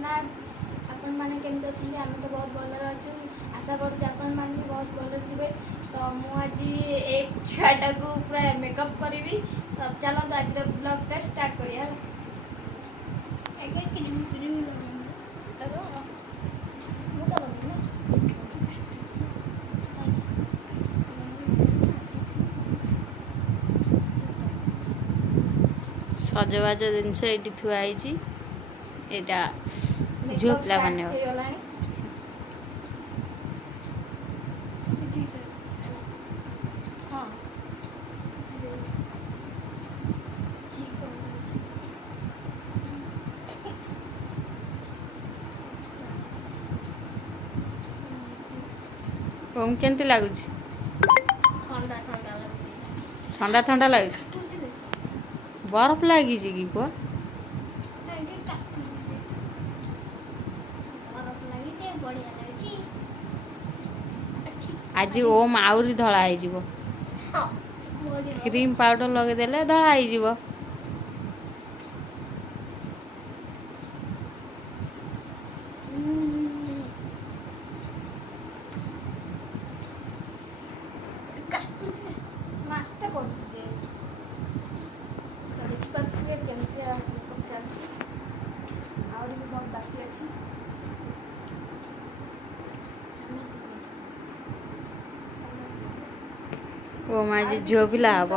जगन्नाथ आपण मैंने केमती अच्छे आम तो बहुत भलर अच्छे आशा करूँ आपण मैंने भी बहुत भलर थे। तो मुझे एक छुआटा को पूरा मेकअप करी तो चलते आज ब्लॉग स्टार्ट करिया। सजबाज जिनस ये थुआई यहाँ झील पिला मैंने ओम केमती लगुच ठंडा ठंडा लगुच बरफ लगी कि पुआ आज ओम आउरी धला हो क्रीम पाउडर लगेदेले धला हो। ओ माजी झील पिला हम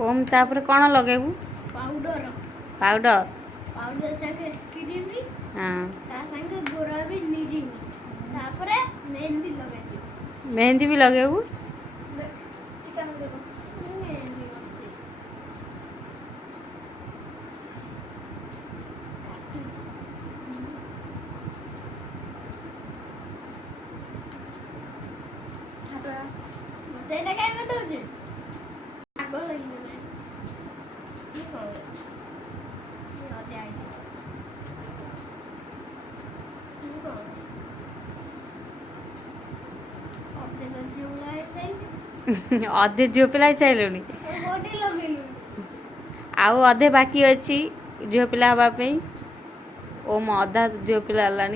ओम तापर कौन लगेबू पाउडर पाउडर पाउडर संगे क्रीम हां ता संगे गोरा भी नीरी तापर मेहंदी लगे मेहंदी भी लगेबू चिकन देखो मेहंदी तेना काय में दोजे आगो लगी अधे झील पिला सारे आउ अधे बाकी अच्छी झील पिला हाँपाई ओम अधा झील पिला है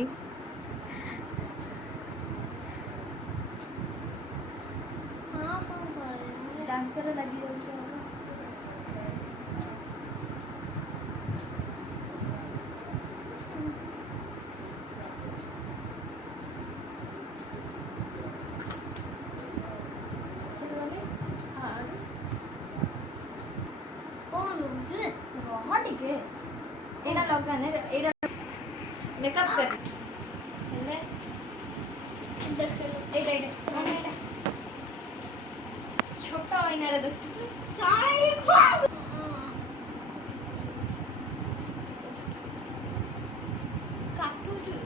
मेकअप कर छोटा वाइना रे चाय काटू छु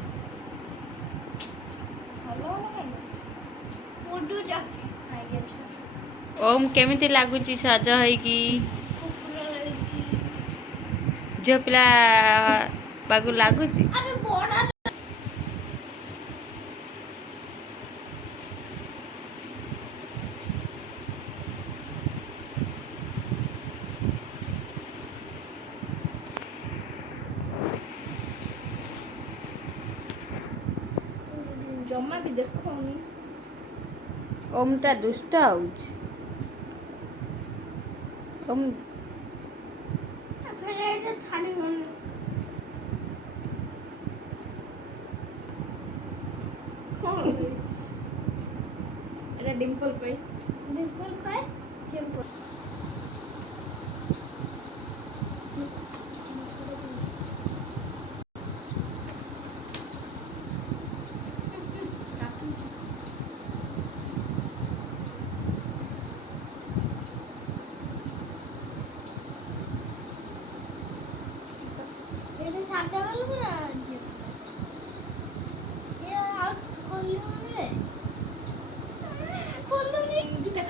हेलो फोटो जाके ओम केमिति लागुची सज है कि झील पिला बागु लागुची जम्मा भी देखो ओम टा दुष्ट होउछ ओम पहले ये छाड़ी होने अरे डिंपल पे डिंपल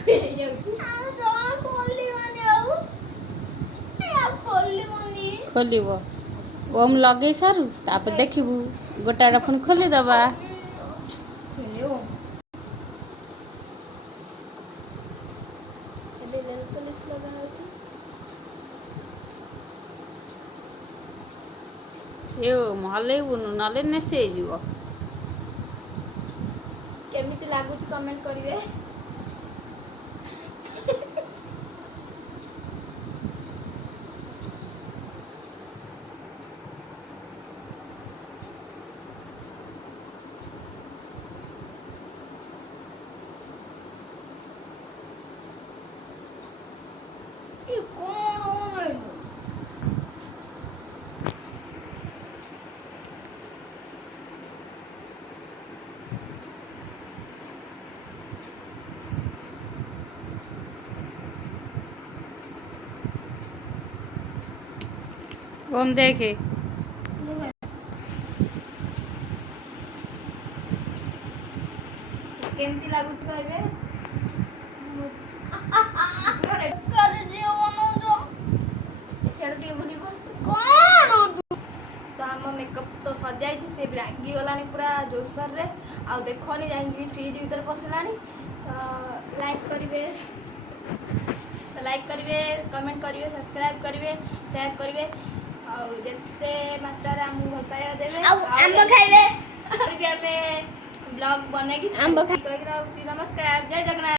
ହେଇଯାଉଛି ଆଉ ଜମା ଖୋଲିବନି ଆଉ ଖୋଲିବନି ଖୋଲିବ ଓମ୍ ଲଗେଇ ସାରୁ ତାପରେ ଦେଖିବୁ ଗୋଟାଟା ପୁଣି ଖୋଲିଦେବା। ଖୋଲିବ ଏବେ ନେଲ୍ ପଲିସ୍ ଲଗା ହେଉଛି। ଏ ଓମ୍ ହଲେଇବୁନୁ ନହେଲେ ନେସି ହେଇଯିବ। କେମିତି ଲାଗୁଛି କମେଣ୍ଟ କରିବେ। ଏ କଣ ଓମ୍ ଦେଖେ କେମିତି ଲାଗୁଛି କହିବେ। ସିଆଡ଼େ ଟିକେ ବୁଲିବ କଣ ତ ଆମ ମେକଅପ୍ ତ ସଜାଇଛି ସେ ବି ରାଗିଗଲାଣି ପୁରା ଜୋରସୋରରେ ଆଉ ଦେଖନି ଯାଇକି ଫ୍ରିଜ୍ ଭିତରେ ପଶିଲାଣି। ତ ଲାଇକ୍ କରିବେ କମେଣ୍ଟ କରିବେ ସବସ୍କ୍ରାଇବ୍ କରିବେ ସେୟାର କରିବେ ଆଉ ଯେତେ ମାତ୍ରାରେ ଆମକୁ ଭଲ ପାଇବା ଦେବେ ଆଉ ଆମ୍ବ ଖାଇବେ ଆହୁରି ବି ଆମେ ବ୍ଲଗ୍ ବନେଇକି ଆମ୍ବ କହିକି ରହୁଛି। ନମସ୍କାର ଜୟ ଜଗନ୍ନାଥ।